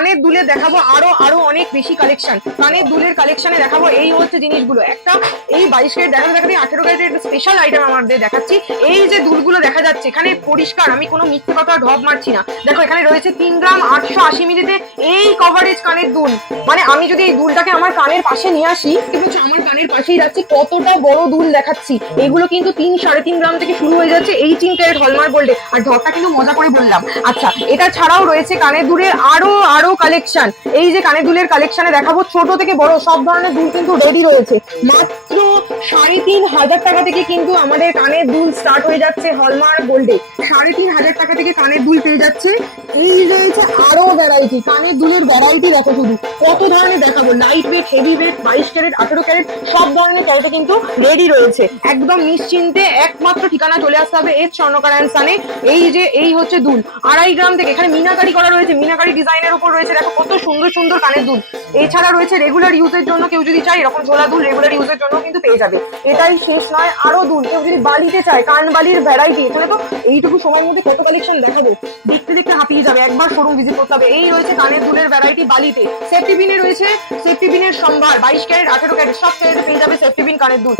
কানের দুলে দেখাবো আরো আরো অনেক বেশি কালেকশন। কানের দুলের কালেকশনে দেখাবো এই হচ্ছে জিনিসগুলো। একটা এই 22 ক্যারেট দেখাতে দেখাতে 18 ক্যারেটের একটা স্পেশাল আইটেম আমাদের দেখাচ্ছি। এই যে দুলগুলো দেখা যাচ্ছে এখানে পরিষ্কার, আমি কোনো মিথ্যে কথা ঢপ মারছি না। দেখো এখানে রয়েছে 3 গ্রাম 880 মিলিতে এই কভারেজ কানের দুল। মানে আমি যদি এই দুলটাকে আমার কানের পাশে নিয়ে আসি, কিন্তু আমার কানের পাশেই যাচ্ছে কতটা বড় দুল দেখাচ্ছি। এগুলো কিন্তু 3-3.5 গ্রাম থেকে শুরু হয়ে যাচ্ছে 18 ক্যারেট হলমার্ক গোল্ডে। আর ঢপটা কিন্তু মজা করে বললাম। আচ্ছা, এটা ছাড়াও রয়েছে কানের দুলের আরো আরো কালেকশন। এই যে কানের দুলের কালেকশনে দেখাবো ছোট থেকে বড় সব ধরনের দুল কিন্তু রেডি রয়েছে। মাত্র 3,500 টাকা থেকে কিন্তু আমাদের কানের দুল স্টার্ট হয়ে যাচ্ছে হলমার্ক গোল্ডে। 3,500 টাকা থেকে কানের দুল পেয়ে যাচ্ছে। এই রয়েছে আরো ভ্যারাইটি, কানের দুলের ভ্যারাইটি দেখো শুধু কত ধরনের দেখাবো। Light weight, heavy weight, 22 carat, 18 carat সব ধরনের ক্যারেটে কিন্তু রেডি রয়েছে। একদম নিশ্চিন্তে একমাত্র ঠিকানা চলে আসতে হবে এস স্বর্ণকার অ্যান্ড সানে। এই যে এই হচ্ছে দুল 2.5 গ্রাম থেকে, এখানে মিনাকারি করা রয়েছে, মিনাকারি ডিজাইনের উপর রয়েছে। দেখো কত সুন্দর সুন্দর কানের দুল। এছাড়া রয়েছে রেগুলার ইউজের জন্য, কেউ যদি চায় এরকম ঝোলা দুল রেগুলার ইউজের জন্য কিন্তু পেয়ে যাবে। এটাই শেষ নয়, আরো দুল। কেউ যদি বালিতে চায় কান বালির ভ্যারাইটি, এখানে তো এইটুকু সময়ের মধ্যে কত কালেকশন দেখাবো, দেখতে দেখতে হাঁপিয়ে যাবে। একবার শোরুম ভিজিট করতে হবে। এই রয়েছে কানের দুলের ভ্যারাইটি বালিতে। সেফটি পিনে রয়েছে, সেফটি পিনের সম্ভার 22 ক্যারেট 18 ক্যারেট সব ক্যারেটে পেয়ে যাবে সেফটি পিন কানের দুল।